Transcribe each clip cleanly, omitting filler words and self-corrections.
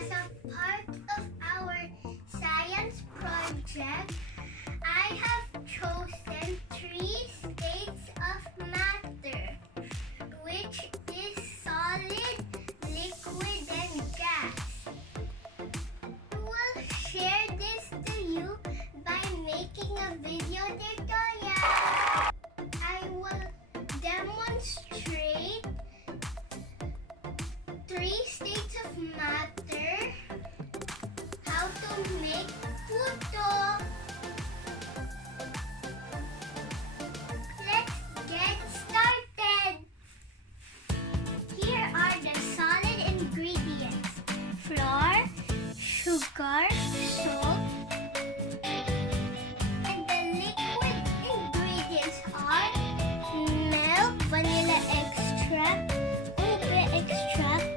as a part of our science project, I have chosen 3 states of matter, which is solid, liquid, and gas. I will share this to you by making a video tutorial. I will demonstrate 3 states of matter, how to make Puto. Let's get started. Here are the solid ingredients: flour, sugar, salt, and the liquid ingredients are milk, vanilla extract, ube extract,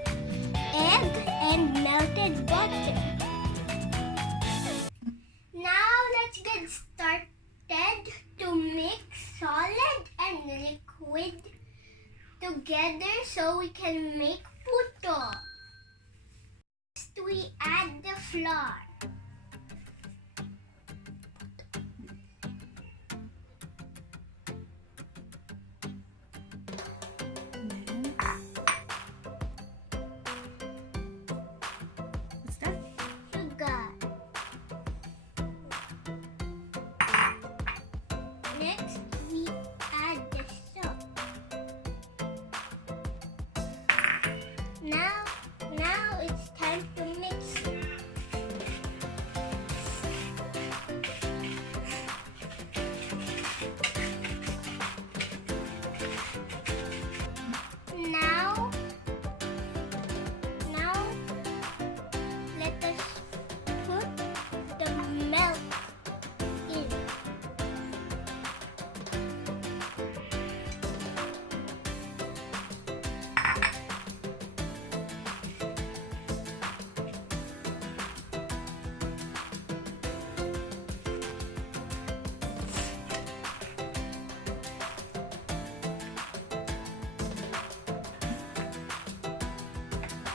egg, and melted butter. Now let's get started to mix solid and liquid together so we can make Puto. Next, we add the flour. What's that? Sugar. Next, we add the salt. Now it's time to mix it. Now let us put the milk in.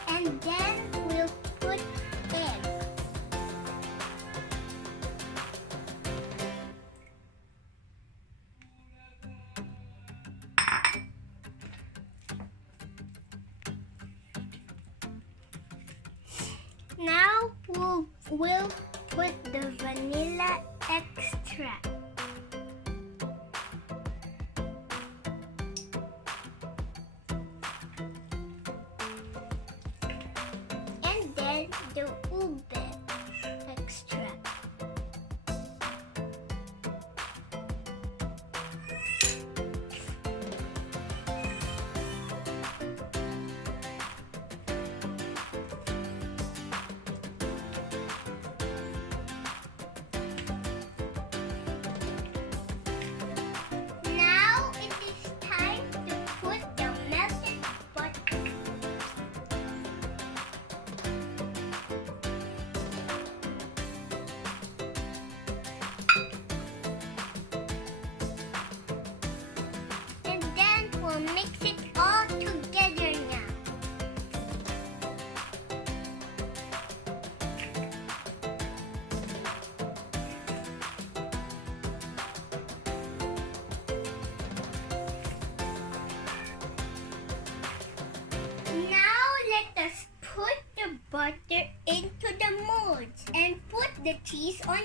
And then we'll put egg. Now we'll put the vanilla extract. And then the ube extract. Now it is time to put the melted butter. And then we'll mix it all together now. Now let us put the butter into the molds and put the cheese on